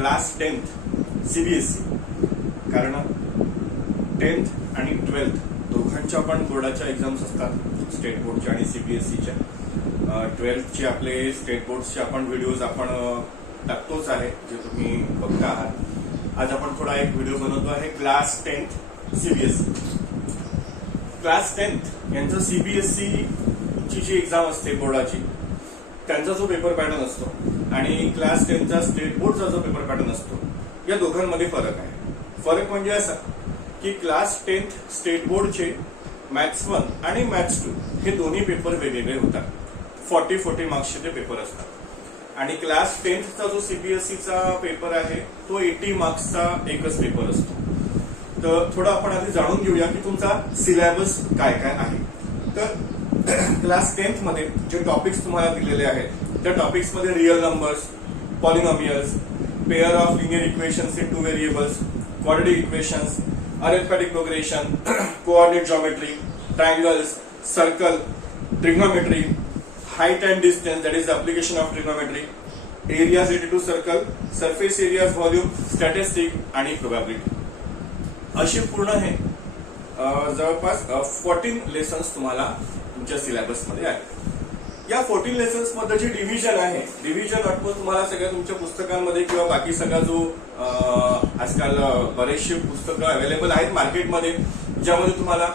Class 10th CBSE, कारण 10th आणि 12th दोघांच्या पण बोर्डाच्या एक्झाम्स असतात, स्टेट बोर्डच्या आणि सीबीएसईच्या. 12thचे आपले स्टेट बोर्डचे आपण व्हिडिओज आपण टाकतोच आहे, जे तुम्ही बघता आहात. आज आपण थोडा एक व्हिडिओ बनवतो आहे class 10th CBSE. Class 10th यांचं सीबीएसई ची जी एक्झाम असते बोर्डाची, त्यांचा जो पेपर पॅटर्न असतो आणि क्लास 10चा स्टेट बोर्डचा जो पेपर पॅटर्न असतो, या दोघांमध्ये फरक आहे. फरक म्हणजे असा की क्लास 10th स्टेट बोर्डचे मॅथ्स 1 आणि मॅथ्स 2 हे दोन्ही पेपर वेगवेगळे होतात. 40 मार्क्सचे ते पेपर असतात. आणि क्लास 10thचा जो सीबीएसईचा पेपर आहे तो 80 मार्क्सचा एकच पेपर असतो. तर थोडं आपण आधी जाणून घेऊया की तुमचा सिलेबस काय काय आहे. तर क्लास 10th मध्ये जे टॉपिक्स तुम्हाला दिलेले आहेत त्या टॉपिक्स मध्ये real numbers, polynomials, pair of linear equations in 2 variables, quadratic equations, arithmetic progression, coordinate geometry, triangles, circle, trigonometry, height and distance, that is the application of trigonometry, areas related to circle, surface areas, volume, statistic आणि probability. अशी पूर्ण हे जवळपास 14 lessons तुम्हाला तुमच्या syllabus मध्ये आहेत. या 14 लेसन्स मध्ये जी डिव्हिजन आहे, डिव्हिजन ऑटोमॅटिक तुम्हाला सगळ्या तुमच्या पुस्तकांमध्ये किंवा बाकी सगळा जो आजकाल बरेचसे पुस्तकं अवेलेबल आहेत मार्केटमध्ये, ज्यामध्ये तुम्हाला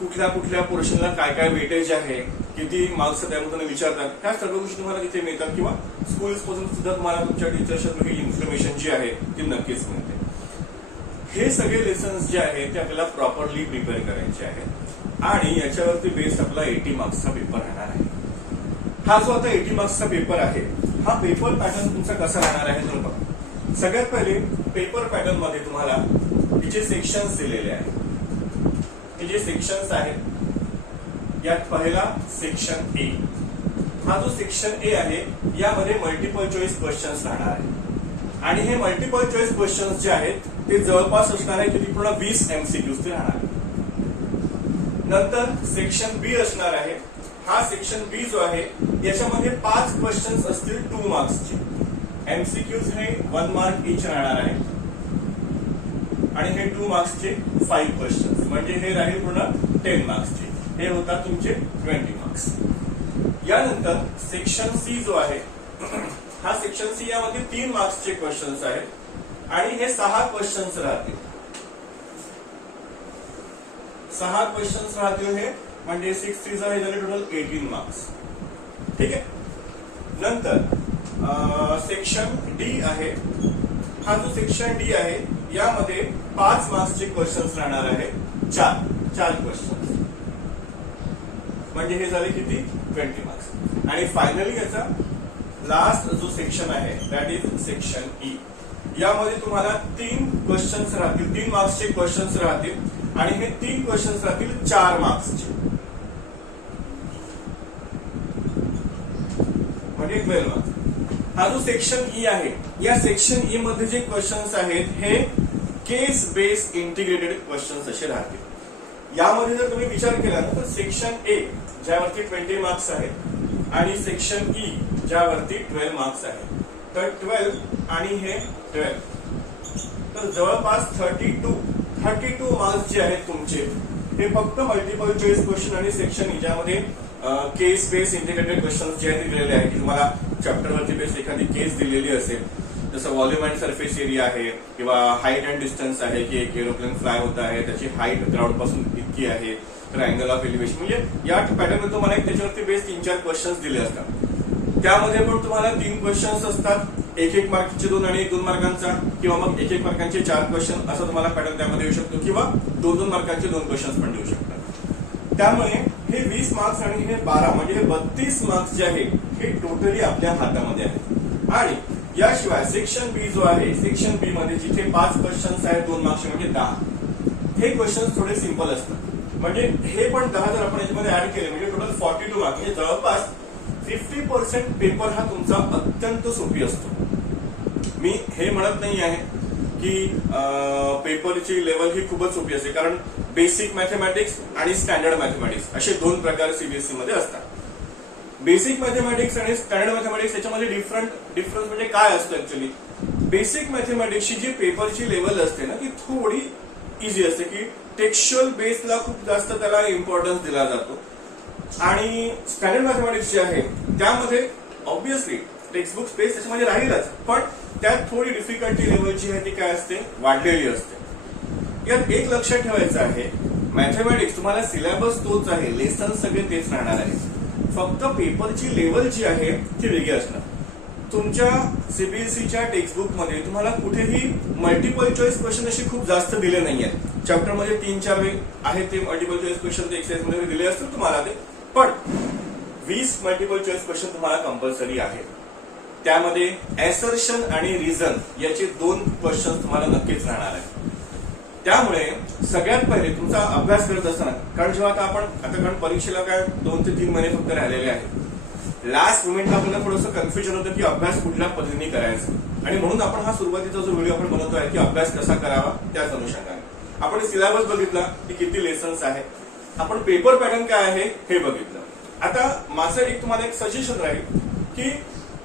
कुठल्या कुठल्या पोर्शनला काय काय वेटेज आहे, किती मार्क्स त्यामधून विचारतात, ह्या सर्व गोष्टी तुम्हाला तिथे मिळतात. किंवा स्कूल्स पासून सुद्धा तुम्हाला तुमच्या टीचर्सच्या थ्रू ही इन्फॉर्मेशन जी आहे ती नक्कीच मिळते. हे सगळे लेसन्स जे आहेत ते आपल्याला प्रॉपरली प्रिपेअर करायचे आहेत आणि याच्यावरती बेस आपला 80 मार्क्सचा पेपर राहणार आहे. हा जो आता 80 मार्क्सचा पेपर आहे, हा पेपर पॅटर्न तुमचा कसा राहणार आहे तर बघा. सगळ्यात पहिले पेपर पॅटर्न मध्ये तुम्हाला तिचे सेक्शन्स दिलेले आहेत. हे जे सेक्शन्स आहेत यात पहिला सेक्शन ए. हा जो सेक्शन ए आहे यामध्ये मल्टिपल चॉईस क्वेश्चन्स राहणार आहे आणि हे मल्टिपल चॉईस क्वेश्चन्स जे आहेत ते जवळपास असणार आहे की पूर्ण 20 एमसीक्यूज ते राहणार. नंतर सेक्शन बी असणार आहे. हा सेक्शन बी जो आहे याच्यामध्ये 5 क्वेश्चन्स असतील 2 मार्क्सचे. एमसीक्यूज हे 1 मार्क इच राहणार आहे आणि हे 2 मार्क्सचे 5 क्वेश्चन्स, म्हणजे हे राहील पूर्ण 10 मार्क्सचे. हे होतात तुमचे 20 मार्क्स. यानंतर सेक्शन सी जो आहे, हा सेक्शन सी यामध्ये 3 मार्क्सचे क्वेश्चन्स आहेत आणि हे 6 क्वेश्चन्स राहतील. 6 क्वेश्चन्स राहतील हे, म्हणजे 6 3 हे झाले टोटल 18 मार्क्स. ठीक आहे. नंतर सेक्शन डी आहे. हा जो सेक्शन डी आहे यामध्ये 5 मार्क्सचे क्वेश्चन्स राहणार आहे. 4 क्वेश्चन्स, म्हणजे हे झाले किती 20 मार्क्स. आणि फायनली याचा लास्ट जो सेक्शन आहे दॅट इज सेक्शन ई. यामध्ये तुम्हाला 3 क्वेश्चन्स राहतील, 3 मार्क्सचे क्वेश्चन्स राहतील आणि हे 3 क्वेश्चन्स राहतील 4 मार्क्सचे, म्हणजे 12 मार्क्स. हा जो सेक्शन ई आहे, या सेक्शन ई मध्ये जे क्वेश्चन्स आहेत हे केस बेस्ड इंटिग्रेटेड क्वेश्चन्स असे राहतील. यामध्ये जर तुम्ही विचार केला ना तर सेक्शन ए ज्यावरती 20 मार्क्स आहेत आणि सेक्शन ई ज्यावरती 12 मार्क्स आहेत, तर 12 आणि हे 12, तर जवळपास 32 मार्क्स जे आहेत तुमचे हे फक्त मल्टिपल चॉईस क्वेश्चन आणि सेक्शन ई ज्यामध्ये केस बेस्ड इंटिग्रेटेड क्वेश्चन्स जे दिलेले आहेत की तुम्हाला चॅप्टरवरती बेस्ड एखादी केस दिलेली असेल, जसं व्हॉल्यूम अँड सरफेस एरिया आहे किंवा हाईट अँड डिस्टन्स आहे की एक एरोप्लेन फ्लाय होत आहे, त्याची हाईट ग्राउंड पासून इतकी आहे, तर अँगल ऑफ एलिव्हेशन, म्हणजे या पॅटर्नमध्ये तुम्हाला एक त्याच्यावरती बेस्ड 3-4 क्वेश्चन्स दिले असतात. त्यामध्ये पण तुम्हाला 3 क्वेश्चन्स असतात, 1 मार्कचे 2 आणि 1 2 मार्कांचा, किंवा मग 1 मार्कांचे 4 क्वेश्चन असं तुम्हाला पॅटर्न त्यामध्ये येऊ शकतो, किंवा 2 मार्कांचे 2 क्वेश्चन्स पण देऊ शकतात. त्यामुळे हे 20 मार्क्स आणि हे 12 म्हणजे हे 32 मार्क्स जे आहे हे टोटली आपल्या हातामध्ये आहेत. आणि याशिवाय सेक्शन बी जो आहे, सेक्शन बी मध्ये जिथे 5 क्वेश्चन्स आहेत 2 मार्क्स म्हणजे 10, हे क्वेश्चन्स थोडे सिंपल असतात. म्हणजे हे पण 10 जर आपण याच्यामध्ये ऍड केले म्हणजे टोटल 42 मार्क्स, म्हणजे जवळपास 50% पेपर हा तुमचा अत्यंत सोपी असतो. मी हे म्हणत नाही आहे की पेपरची लेवल ही खूपच सोपी असते, कारण बेसिक मॅथमॅटिक्स आणि स्टँडर्ड मॅथमॅटिक्स असे 2 प्रकार सीबीएसई मध्ये असतात. बेसिक मॅथमॅटिक्स आणि स्टँडर्ड मॅथमॅटिक्स याच्यामध्ये डिफरन्स म्हणजे काय असतं ऍक्च्युअली, बेसिक मॅथमॅटिक्सची जी पेपरची लेवल असते ना ती थोडी इझी असते, की टेक्स्च्युअल बेसला खूप जास्त त्याला इम्पॉर्टन्स दिला जातो. आणि स्टँडर्ड मॅथमॅटिक्स जे आहे त्यामध्ये ऑब्व्हियसली टेक्स्टबुक स्पेस त्याच्यामध्ये राहीलच, पण त्यात थोडी डिफिकल्टी लेवल जी आहे ती काय असते, वाढलेली असते. यात एक लक्षात ठेवायचं आहे, मॅथमॅटिक्स तुम्हाला सिलेबस तोच आहे, लेसन सगळे तेच राहणार आहे, फक्त पेपरची लेवल जी आहे ती वेगळी असणार. तुमच्या सीबीएसईच्या टेक्स्टबुक मध्ये तुम्हाला कुठेही मल्टिपल चॉईस क्वेश्चन असे खूप जास्त दिले नाही आहेत. चॅप्टर मध्ये 3-4 आहेत ते मल्टिपल चॉईस क्वेश्चन ते एक्सरसाइज मध्ये दिले असतील तुम्हाला ते, पण 20 मल्टिपल चॉईस क्वेश्चन तुम्हाला कंपल्सरी आहे. त्यामध्ये ऍसर्शन आणि रिझन याचे 2 क्वेश्चन तुम्हाला नक्कीच राहणार आहे. त्यामुळे सगळ्यात पहिले तुमचा अभ्यास करत असताना, कारण जेव्हा कारण परीक्षेला काय 2 ते 3 महिने फक्त राहिलेले आहेत, लास्ट मोमेंटला आपल्याला थोडंसं कन्फ्युजन होतं की अभ्यास कुठल्या पद्धतीने करायचा. आणि म्हणून आपण हा सुरुवातीचा जो व्हिडिओ आपण बनवतोय की अभ्यास कसा करावा त्याच अनुषंगाने आपण सिलेबस बघितला की किती लेसन्स आहे, आपण पेपर पॅटर्न काय आहे हे बघितलं. आता माझं तुम्हाला एक सजेशन राहील की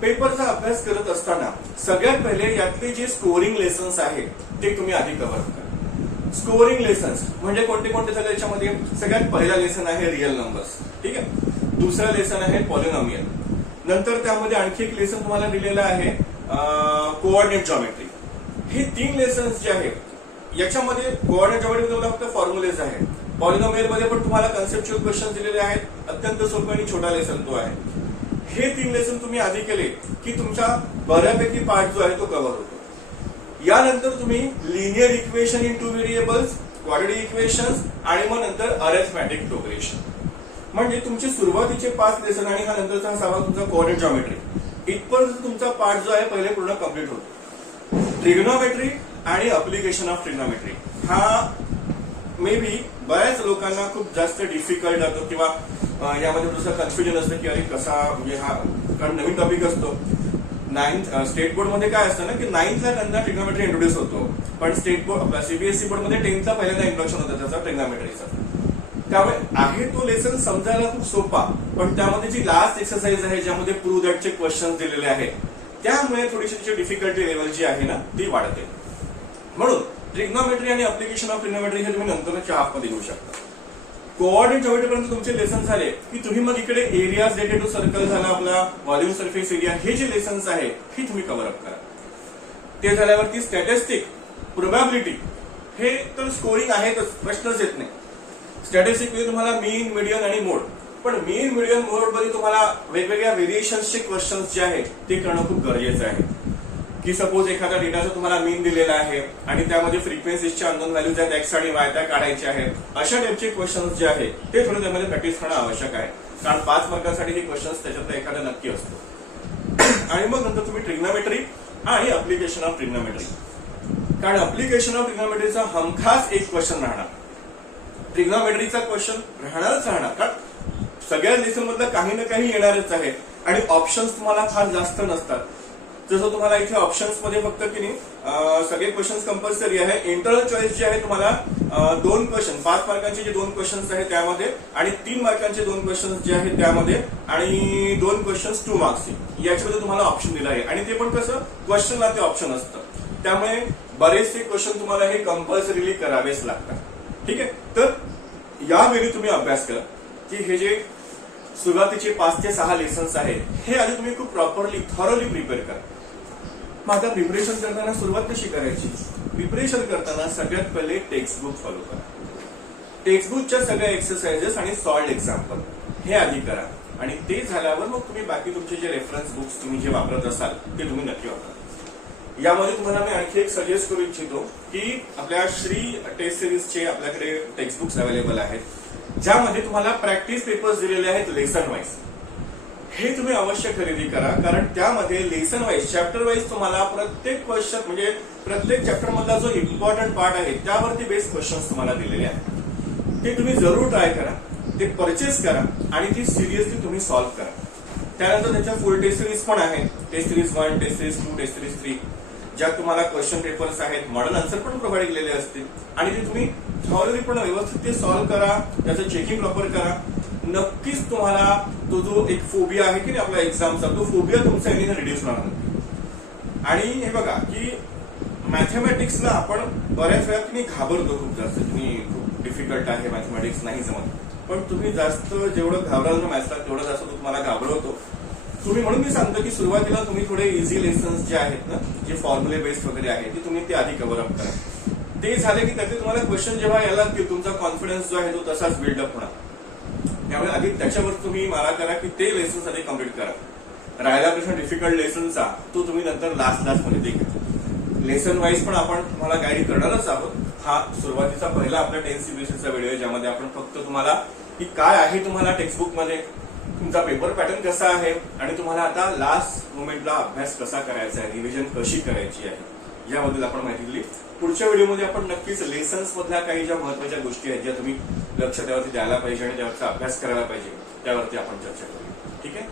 पेपरचा अभ्यास करत असताना सगळ्यात पहिले यातले जे स्कोरिंग लेसन्स आहेत ते तुम्ही आधी कव्हर करा. स्कोरिंग लेसन्स म्हणजे कोणते कोणते झाले याच्यामध्ये, सगळ्यात पहिला लेसन आहे रिअल नंबर्स, ठीक आहे. दुसरा लेसन आहे पॉलिनॉमियल. नंतर त्यामध्ये आणखी एक लेसन तुम्हाला दिलेलं आहे कोऑर्डिनेट जॉमेट्री. हे 3 लेसन्स जे आहेत याच्यामध्ये कोऑर्डिनेट जॉमेट्री तुम्हाला फक्त फॉर्म्युलेज आहेत, पॉलिनॉमियल मध्ये पण तुम्हाला कन्सेप्च्युअल क्वेश्चन दिलेले आहेत, अत्यंत सोपे आणि छोटा लेसन तो आहे. हे 3 लेसन तुम्ही आधी केले की तुमचा बऱ्यापैकी पार्ट जो आहे तो कव्हर होतो. यानंतर तुम्ही linear equation in 2 variables, quadratic equations आणि मग नंतर अरिथमॅटिक प्रोग्रेशन, म्हणजे तुमचे सुरुवातीचे 5 लेसन आणि हा नंतरचा 6वा तुमचा कोऑर्डिनेट जॉमेट्री, इथपर्यंत तुमचा पार्ट जो आहे पहिले पूर्ण कम्प्लीट होतो. ट्रिग्नोमेट्री आणि अप्लिकेशन ऑफ ट्रिग्नोमेट्री हा मे बी बऱ्याच लोकांना खूप जास्त डिफिकल्ट जातो किंवा यामध्ये थोडंसं कन्फ्युजन असतं की अरे कसा, म्हणजे हा कारण नवीन टॉपिक असतो. 9th स्टेट बोर्ड मध्ये काय असतं ना की 9thला त्यांना ट्रिग्नोमेट्री इंट्रोड्यूस होतो, पण स्टेट बोर्ड आपला सीबीएसई बोर्ड मध्ये 10thला पहिल्यांदा इंट्रोडक्शन होतं त्याचा ट्रिग्नोमेट्रीचा. त्यामुळे आहे तो लेसन समजायला खूप सोपा, पण त्यामध्ये जी लास्ट एक्सरसाइज आहे ज्यामध्ये प्रूव्ह दॅटचे क्वेश्चन दिलेले आहेत त्यामुळे थोडीशी डिफिकल्टी लेवल जी आहे ना ती वाढते. म्हणून ट्रिग्नोमेट्री आणि अप्लिकेशन ऑफ ट्रिग्नोमेट्री हे तुम्ही नंतरच्या हाफमध्ये घेऊ शकता. कोऑर्डिनेट जॉमेट्रीपर्यंत तुमचे लेसन झाले की तुम्ही मग इकडे एरियाज रिलेटेड टू सर्कल झाला, आपला व्हॉल्यूम सरफेस एरिया, हे जे लेसन्स आहे हे तुम्ही कव्हर अप करा. ते झाल्यावरती स्टॅटिस्टिक, प्रोबॅबिलिटी, हे तर स्कोरिंग आहेतच, प्रश्नच येत नाही. स्टॅटिस्टिक मध्ये तुम्हाला मीन, मीडियन आणि मोड, पण मीन, मीडियन, मोड मध्ये तुम्हाला वेगवेगळ्या व्हेरिएशन्सचे क्वेश्चन्स जे आहेत ते करणं खूप गरजेचं आहे. की सपोज एखाद्या डेटाचा तुम्हाला मीन दिलेला आहे आणि त्यामध्ये फ्रिक्वेन्सीच्या अननोन व्हॅल्यूज आहेत एक्स आणि वाय त्या काढायच्या आहेत, अशा टाईपचे क्वेश्चन्स जे आहेत ते थोडं त्यामध्ये प्रॅक्टिस करणं आवश्यक आहे, कारण 5 मार्कांसाठी हे क्वेश्चन्स त्याच्यातलं एखादा नक्की असतो. आणि मग नंतर तुम्ही ट्रिग्नोमेट्री आणि अप्लिकेशन ऑफ ट्रिग्नोमेट्री, कारण अप्लिकेशन ऑफ ट्रिग्नोमेट्रीचा हमखास एक क्वेश्चन राहणार, ट्रिग्नोमेट्रीचा क्वेश्चन राहणारच राहणार, कारण सगळ्या लेसन मधलं काही ना काही येणारच आहे आणि ऑप्शन्स तुम्हाला फार जास्त नसतात. जसं तुम्हाला इथे ऑप्शन्स मध्ये फक्त की नाही सगळे क्वेश्चन्स कंपल्सरी आहे. इंटरनल चॉईस जे आहे तुम्हाला 2 क्वेश्चन, 5 मार्कांचे जे 2 क्वेश्चन्स आहेत त्यामध्ये आणि 3 मार्कांचे 2 क्वेश्चन्स जे आहेत त्यामध्ये आणि 2 क्वेश्चन्स 2 मार्क्सचे, याच्यामध्ये तुम्हाला ऑप्शन दिला आहे आणि ते पण कसं क्वेश्चनला ते ऑप्शन असतं. त्यामुळे बरेचसे क्वेश्चन तुम्हाला हे कंपल्सरीली करावेच लागतात. ठीक आहे, तर यावेळी तुम्ही अभ्यास करा की हे जे सुरुवातीचे 5 ते 6 लेसन्स आहेत हे आधी तुम्ही खूप प्रॉपरली थॉरोली प्रिपेअर करा. मग आता प्रिपरेशन करताना सुरुवात कशी करायची? प्रिपरेशन करताना सगळ्यात पहिले टेक्स्टबुक फॉलो करा. टेक्स्टबुकच्या सगळ्या एक्सरसाइजेस आणि सॉल्व्ड एक्झाम्पल हे आधी करा आणि ते झाल्यावर मग तुम्ही बाकी तुमचे जे रेफरन्स बुक्स तुम्ही जे वापरत असाल ते तुम्ही नक्की वापरा. यामध्ये तुम्हाला मी आणखी एक सजेस्ट करू इच्छितो की आपल्या श्री टेस्ट सिरीजचे आपल्याकडे टेक्स्टबुक्स अवेलेबल आहेत, ज्यामध्ये तुम्हाला प्रॅक्टिस पेपर्स दिलेले आहेत लेसन वाईज. हे तुम्ही अवश्य खरेदी करा, कारण त्यामध्ये लेसन वाईज, चॅप्टर वाईज तुम्हाला प्रत्येक क्वेश्चन म्हणजे प्रत्येक चॅप्टर मधला जो इम्पॉर्टंट पार्ट आहे त्यावरती बेस्ड क्वेश्चन्स तुम्हाला दिलेले आहेत. ते तुम्ही जरूर ट्राय करा, ते परचेस करा आणि ती सिरियसली तुम्ही सॉल्व्ह करा. त्यानंतर त्याच्या फुल टेस्ट सिरीज पण आहेत, test series 1, test series 2, test series 3, ज्यात तुम्हाला क्वेश्चन पेपर्स आहेत, मॉडेल आन्सर पण प्रोव्हाइड केलेले असतील आणि ते तुम्ही थॉरली पण व्यवस्थित ते सॉल्व्ह करा, त्याचं चेकिंग प्रॉपर करा. नक्कीच तुम्हाला तो जो एक फोबिया आहे की नाही आपल्या एक्झामचा, तो फोबिया तुमचा रिड्यूस होणार. आणि हे बघा की मॅथमॅटिक्सला आपण बऱ्याच वेळा तुम्ही घाबरतो खूप जास्त, तुम्ही खूप डिफिकल्ट आहे मॅथमॅटिक्स नाही जमत, पण तुम्ही जास्त जेवढं घाबराल ना मॅथ्सला तेवढं जास्त तो तुम्हाला घाबरवतो तुम्ही. म्हणून मी सांगतो की सुरुवातीला तुम्ही थोडे इझी लेसन्स जे आहेत ना, जे फॉर्म्युले बेस्ड वगैरे आहे ते तुम्ही ते आधी कव्हर अप करा. ते झाले की त्याचे तुम्हाला क्वेश्चन जेव्हा याला की तुमचा कॉन्फिडन्स जो आहे तो तसाच बिल्डअप होणार. त्यामुळे आधी त्याच्यावर तुम्ही मारा करा की ते लेसन्स आधी कम्प्लीट करा. राहिला प्रश्न डिफिकल्ट लेसनचा तो तुम्ही नंतर लास्ट मध्ये ते घ्या. लेसन वाईज पण आपण तुम्हाला गाईड करणारच आहोत. हा सुरुवातीचा पहिला आपला 10 CBSEचा व्हिडिओ आहे ज्यामध्ये आपण फक्त तुम्हाला की काय आहे तुम्हाला टेक्स्टबुक मध्ये, तुमचा पेपर पॅटर्न कसा आहे आणि तुम्हाला आता लास्ट मोमेंटला अभ्यास कसा करायचा आहे, रिव्हिजन कशी करायची आहे याबद्दल आपण माहिती दिली. पुढच्या व्हिडिओमध्ये आपण नक्कीच लेसन्स मधल्या काही ज्या महत्वाच्या गोष्टी आहेत ज्या तुम्ही लक्ष त्यावरती द्यायला पाहिजे आणि त्यावरचा अभ्यास करायला पाहिजे त्यावरती आपण चर्चा करू. ठीक आहे.